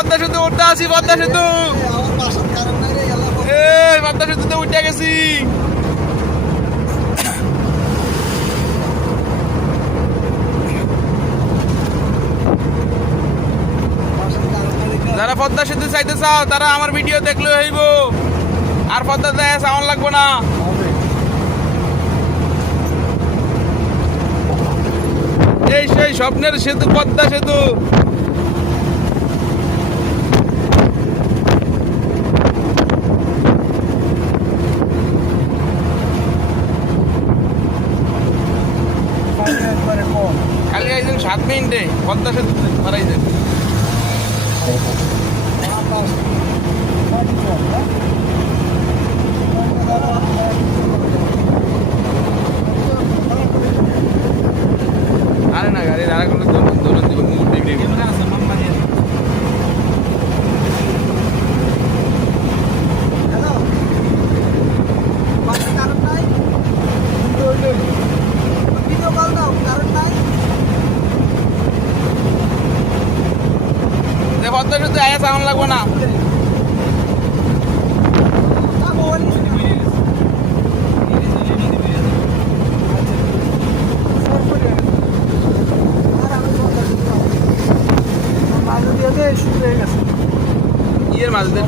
পদ্মা সেতু উঠতে আসি, পদ্মা সেতু, পদ্মা সেতুতে উঠে গেছি। যারা পদ্মা সেতু চাইতে চাও তারা আমার ভিডিও দেখলে হইব, আর পদ্মাতে সাউন্ড লাগবো না। এই সেই স্বপ্নের সেতু, পদ্মা সেতু। খালি আইছেন 7 মিনিটে পদ্মা সেতু হারাইছেন। আরে না গাড়ি দাঁড়া করলে দৌড়ান দিব, মুখ দেখবি। পদ্মা সেতু আয়া সাউন্ড লাগবো না। ইয়ের মাঝে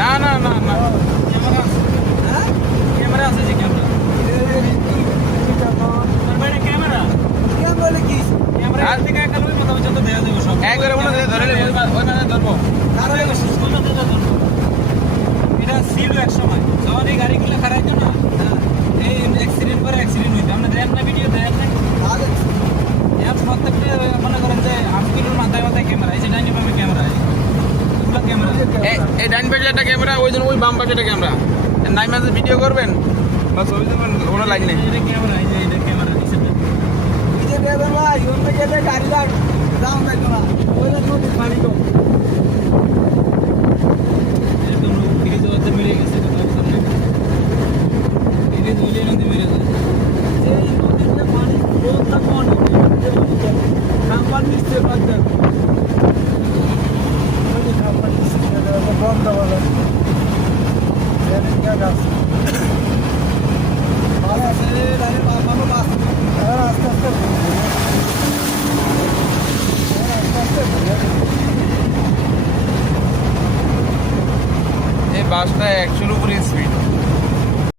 না না না না ক্যামেরা আছে, যে ক্যামেরা থেকে একটা লোক কথা বলতে দেয়া যাবে সব একবারে বলে ধরে ওই মানে ধরবো। এটা ছিল এক সময় যখন এই গাড়িগুলো খারাইতো না, এই অ্যাক্সিডেন্ট করে অ্যাক্সিডেন্ট হইতো। আমরা দেন না ভিডিও, দেন না প্রত্যেকটা মনে করেন যে আমগুলোর মাথায় মাথায় ক্যামেরা, এই যে ডাইনি বামে ক্যামেরা, এগুলো ক্যামেরা, এই ডাইন পাশে একটা ক্যামেরা, ওই জন্য ওই বাম পাশে একটা ক্যামেরা। নাই মাঝে ভিডিও করবেন বা ছবি দেবেন, কোনো লাইন নেই। এটা ক্যামেরা, এই যে এটা ক্যামেরা নিচে ভাই ওখানে গেলে গাড়ি লাগ দাম থাকতো না, ওই নদীর পানি কম। মিলে গেছে নদী মেরে যায়, এই নদীতে পানি বহুত থাকবো অনেক খাম্পার নিচ্ছে খাম্পার নিচ্ছে বন্ধ বলে গাছ এই বাসটা 100-এর উপরে স্পিড।